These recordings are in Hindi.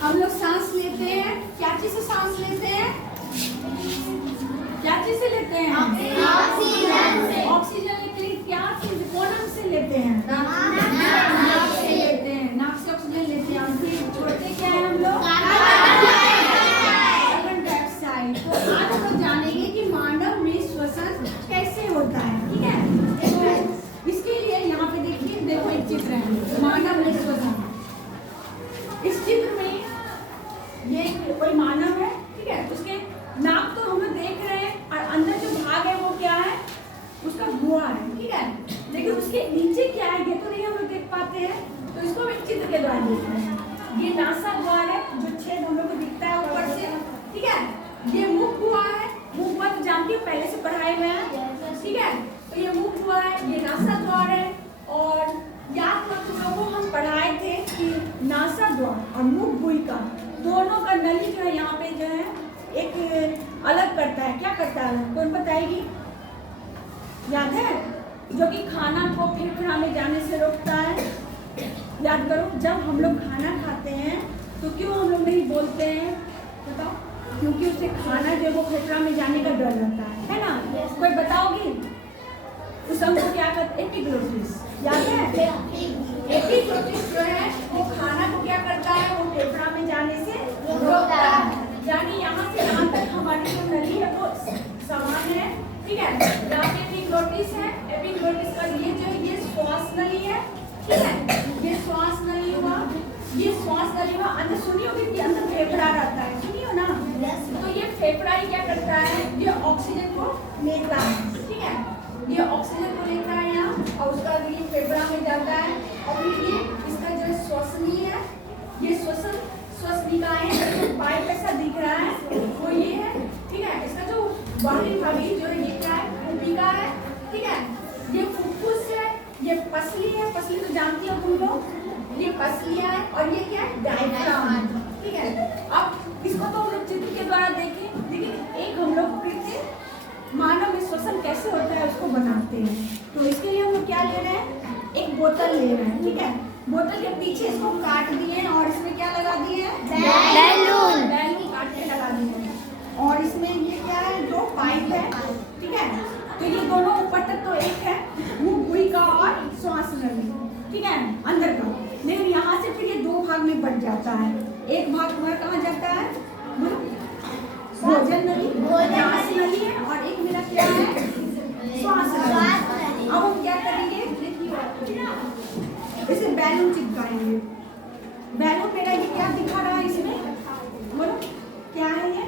हम लोग सांस लेते हैं, क्या चीज से सांस लेते हैं? क्या चीज से लेते हैं? ऑक्सीजन से। ऑक्सीजन लेते हैं, क्या चीज कौन अंग से लेते हैं? नाक से लेते हैं, नाक से ऑक्सीजन लेते हैं। फिर छोड़ते क्या है हम लोग? Carbon dioxide. तो आज हम लोग जानेंगे कि मानव में श्वसन कैसे होता है, ठीक है? तो इसके लिए यहाँ पे देखिए, देखो एक चित्र है मानव में श्वसन। इस चित्र में ये कोई मानव है, ठीक है? उसके नाक तो हम लोग देख रहे हैं और अंदर जो भाग है वो क्या है? उसका गुहा है, ठीक है? लेकिन उसके नीचे क्या है ये तो नहीं हम लोग देख पाते हैं, तो इसको हम एक चित्र के द्वारा देख रहे हैं। ये नासा द्वार है, जो छेद हम लोग को दिखता है ऊपर से, ठीक है? ये मुख हुआ है, मुख हुआ तो जानती हो पहले से पढ़ाए हुए हैं, ठीक है? तो ये मुख हुआ है, ये नासा द्वार है। और याद करो तुम लोगों को हम पढ़ाए थे कि नासा द्वार और मुख गुहिका दोनों का नली जो है यहाँ पे जो है एक अलग करता है। क्या करता है कौन बताएगी? याद है? जो कि खाना को फेफड़ा में जाने से रोकता है। याद करो, जब हम लोग खाना खाते हैं तो क्यों हम लोग नहीं बोलते हैं? बताओ। क्योंकि उससे खाना जो है वो फेफड़ा में जाने का डर लगता है ना? कोई बताओगी? उस अंग को क्या करते? एपिग्लोटिस। याद है? एपिग्लोटिस जो है वो खाना को क्या करता है? वो फेफड़ा में जाने से रोकता है। यानी यहाँ से यहाँ तक हमारी जो नली है वो समान है, ठीक है? यहाँ पे एपिग्लोटिस है, एपिग्लोटिस का ये जो है ये श्वास नली है, ठीक है? ये श्वास नली हुआ, ये श्वास नली हुआ। अंदर सुनी होगी कि अंदर फेफड़ा रहता है, सुनी हो ना? तो ये फेफड़ा ही क्या करता है? ये ऑक्सीजन को लेता है, ठीक है? ये ऑक्सीजन को लेता है यहाँ और उसका ये फेफड़ा में जाता है। और फिर ये इसका जो श्वसनी है, ये श्वसनिकाएं जो पाइप ऐसा दिख रहा है वो ये है, ठीक है? इसका जो बाहरी भागी जो है ये क्या है? फुफ्फुका है, ठीक है? ये फुफ्फुस है, ये पसली है, पसली तो जानती हो तुम लोग, ये पसलियां है। और ये क्या है? डायफ्राम, ठीक है? अब इसको तो हम लोग चित्र के द्वारा देखें, लेकिन एक हम लोग फिर से मानव में श्वसन कैसे होता है उसको बनाते हैं। तो इसके लिए हम लोग क्या ले रहे हैं? एक बोतल ले रहे हैं, ठीक है? बोतल के पीछे इसको काट दिए और इसमें क्या लगा दिए? बैलून। बैलून काट के लगा दिए और इसमें ये क्या है? दो पाइप है, ठीक है? तो ये दोनों ऊपर तक तो एक है, मुख गुहिका और श्वास नली, ठीक है? अंदर का। लेकिन यहाँ से फिर ये दो भाग में बट जाता है। एक भाग तुम्हारा कहाँ जाता है? भोजन नली, श्वास नली है, और एक मेरा क्या है? श्वास नली। अब हम क्या करेंगे? इसे बैलून चिपकाएंगे। बैलून मेरा ये क्या दिखा रहा है इसमें? बोलो क्या है ये?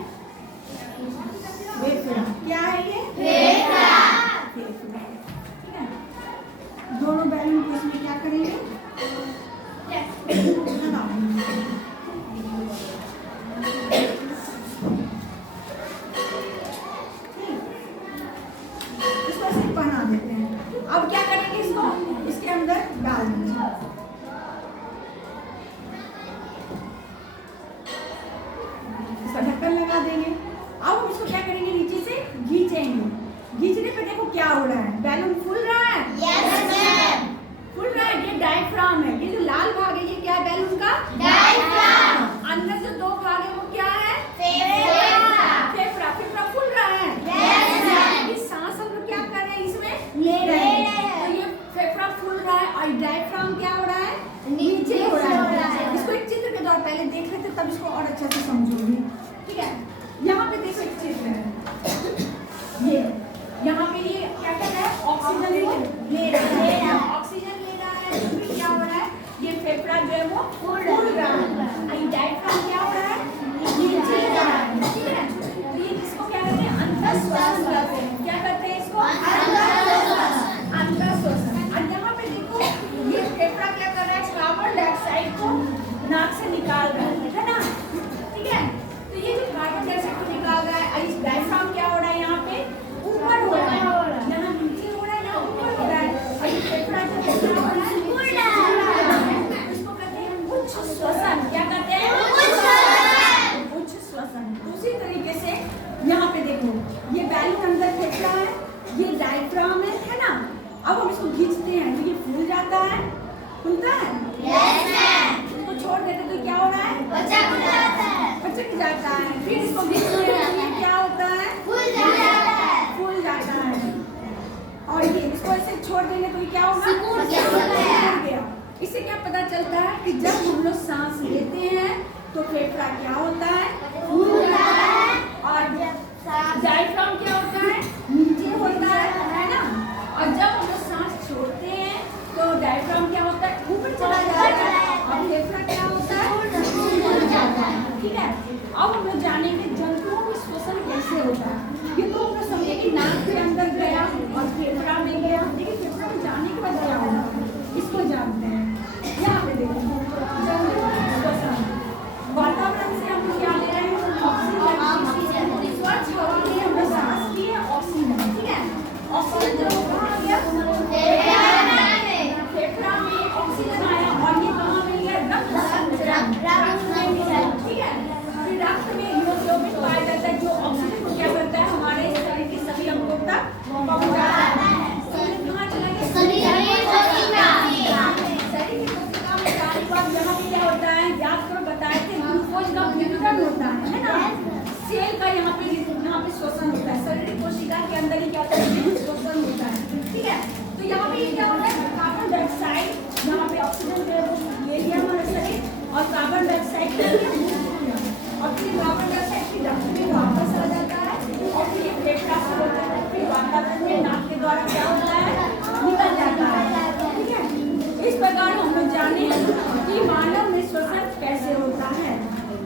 फेफड़ा। क्या है ये? फेफड़ा। ठीक है? दोनों बैलून को इसमें क्या करेंगे? बना देते हैं। अब क्या करेंगे? इसको इसके अंदर डाल देंगे। इसका ढक्कन लगा देंगे। अब हम इसको क्या करेंगे? नीचे से खींचेंगे। खींचने पे देखो क्या हो रहा है? बैलून फूल रहा है? Yes ma'am. फूल रहा है। ये डायफ्राम है। ये जो लाल भाग है ये क्या है बैलून का? डायफ्राम। अंदर जो दो भाग है वो क्या है? फेफड़ा। फेफड़ा। फेफड़ा फूल रहा है? Yes ma'am. इस सांस हम लोग क्या कर रहे हैं? इसमें ले रहे हैं। तो ये फेफड़ा फूल रहा है और डायफ्राम क्या हो रहा है? नीचे हो रहा है। इसको एक चित्र के द्वारा पहले देख लेते तब इसको और अच्छा से समझोगे, ठीक है? यहाँ पे देखो एक चित्र है। ये यहाँ पे ये क्या कर रहा है? ऑक्सीजन ले रहा है। ऑक्सीजन ले रहा है तो फिर क्या हो रहा है? ये फेफड़ा जो है वो फूल रहा है। डायफ्राम क्या हो रहा है? नीचे जा रहा है, ठीक है? तो ये इसको क्या कहते हैं? अंतःश्वसन करते हैं। क्या करते हैं इसको? अंतःश्वसन। अंतःश्वसन। और यहाँ पे देखो ये फेफड़ा क्या कर रहा है? कार्बन डाइऑक्साइड को नाक से निकाल रहा है ना? ठीक है? तो ये जो कार्बन डाइऑक्साइड को निकाल रहा है, इस डायफ्राम क्या हो रहा है? यहाँ पे ऊपर हो रहा है, यहाँ नीचे हो रहा है, यहाँ ऊपर हो रहा है। और हम इसको खींचते हैं तो ये फूल जाता है, खुलता है। इसको छोड़ देते तो क्या हो रहा है? पचक जाता है। फिर इसको खींचते हैं तो ये क्या होता है? फूल जाता है। और ये इसको ऐसे छोड़ देंगे तो ये क्या होगा? सिकुड़ गया। इससे क्या पता चलता है कि जब हम लोग सांस लेते हैं तो फेफड़ा क्या होता है? फूल जाता है। और डायफ्राम क्या होता है? नीचे होता है ना। और जब हम लोग सांस छोड़ते हैं तो डायफ्राम क्या होता है? ऊपर चला जाता है। और फेफड़ा क्या होता है? फूल जाता है। ठीक है। अब हम लोग जानेंगे जंतुओं में श्वसन कैसे होता है। ये तो हम लोग समझे कि नाक के अंदर गया और फेफड़ा में गया, लेकिन फेफड़ा में जाने के बाद क्या होगा इसको जानते हैं। यहाँ पे देखो जंतुओं में श्वसन, वातावरण से हम क्या ले रहे हैं? ऑक्सीजन। स्वच्छ हवा में हम लोग सांस लिए ऑक्सीजन। ठीक है। ऑक्सीजन जब कहाँ आ गया? फेफड़ा में ऑक्सीजन आया और ये कहाँ मिल गया? रक्त में मिला। ठीक है। फिर रक्त में हीमोग्लोबिन पाया जाता है जो ऑक्सीजन को क्या करता है? हमारे शरीर के सभी अंगों तक पहुँचाता है।